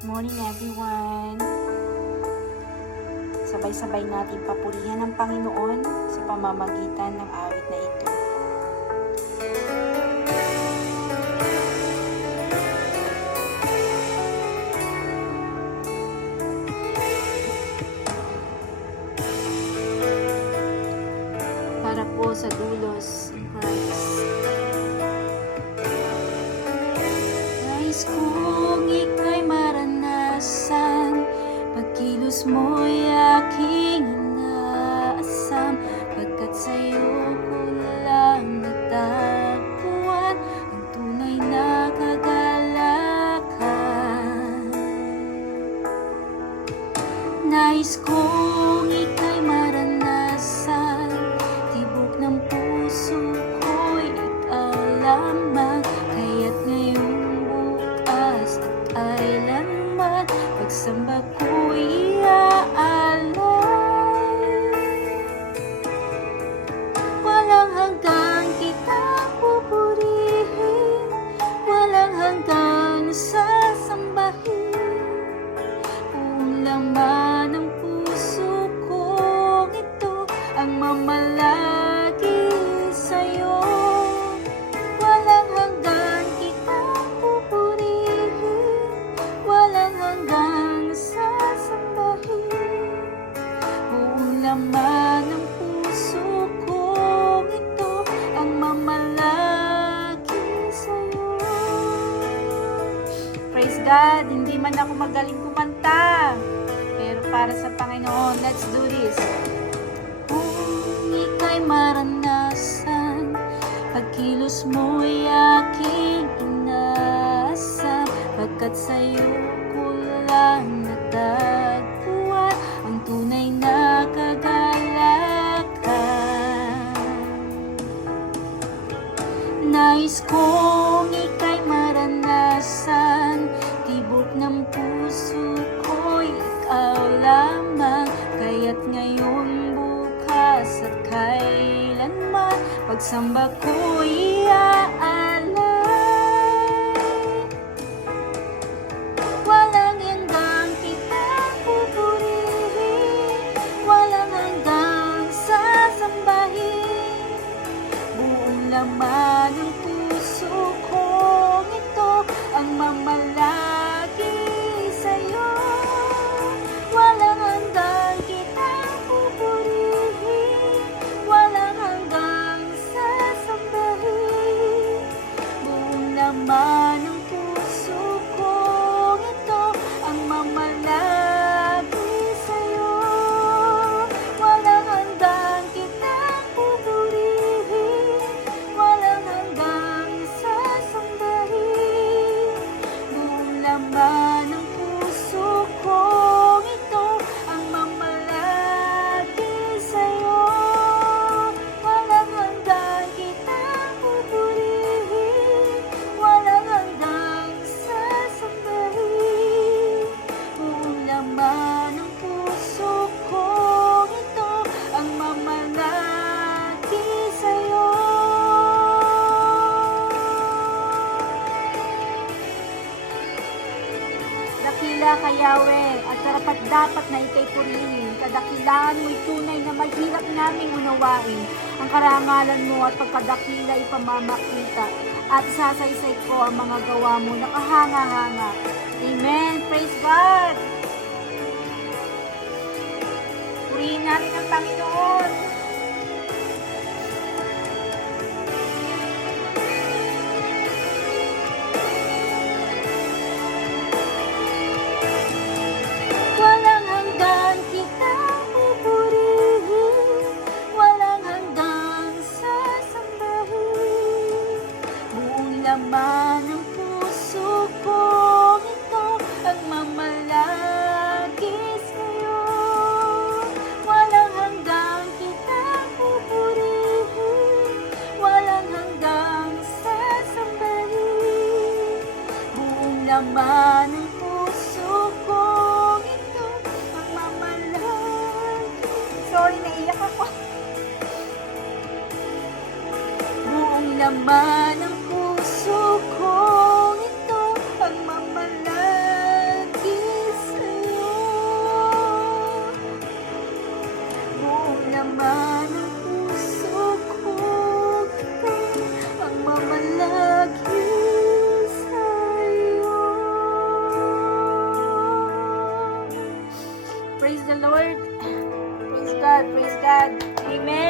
Morning everyone! Sabay-sabay natin papurihan ng Panginoon sa pamamagitan ng awit na ito. Para po sa dulos in Christ. Nais kong ika'y maranasan, pagkilos mo'y aking inaasam, pagkat sa'yo ko lang natagpuan ang tunay na kagalakan. Nais kong ika'y maranasan, tibok ng puso ko'y ikaw lamang, kaya't ngayon bukas at kailanman pagsamba ko'y iaalay. Walang hanggang kitang pupurihin, walang hanggang sasambahin, buong laman ng puso kong ito ang mamalagi sa'yo. Walang hanggang kitang pupurihin, walang hanggang sasambahin, buong laman ng puso kong ito ang mamalagi sa'yo. Praise God! Hindi man ako magaling kumanta, pero para sa Panginoon, let's do this. Kung ika'y maranasan, pagkilos mo'y aking inaasam, pagkat sa'yo ko lang natagpuan ang tunay na kagalakan. Nais kong ika'y maranasan, tibok ng puso ko'y ikaw lamang, kaya't ngayon bukas at kailanman pagsamba ko'y iaalay. Walang hanggang kitang pupurihin, walang hanggang sasambahin, buong laman ng puso kong ito ang mamalagi sa'yo. Walang hanggang kitang pupurihin, walang hanggang sasambahin, buong laman ng puso kong ito ang mamalagi sa'yo. Walang hanggang kitang pupurihin, walang hanggang sasambahin, buong laman ng puso kong ito ang mamalagi sa'yo. Walang hanggang kitang pupurihin, walang hanggang sasambahin, buong laman ng puso kong ito ang mamalagi sa'yo. Dakila ka, Yahweh, at karapat-dapat na ika'y purihin. Kadakilaan mo'y tunay na mahirap naming unawain. Ang karangalan mo at pagkadakila ipamamakita, at sasaysay ko ang mga gawa mo na kahanga-hanga. Amen. Praise God! Purihin natin ang Panginoon. Walang hanggang kitang pupurihin, walang hanggang sasambahin, buong laman ng puso kong ito ang mamalagi sa'yo. Walang hanggang kitang pupurihin, walang hanggang sasambahin, buong laman ng puso kong ito ang mamalagi. Sorry, naiyak ako. Buong laman ng puso kong ito ang mamalagi Amen.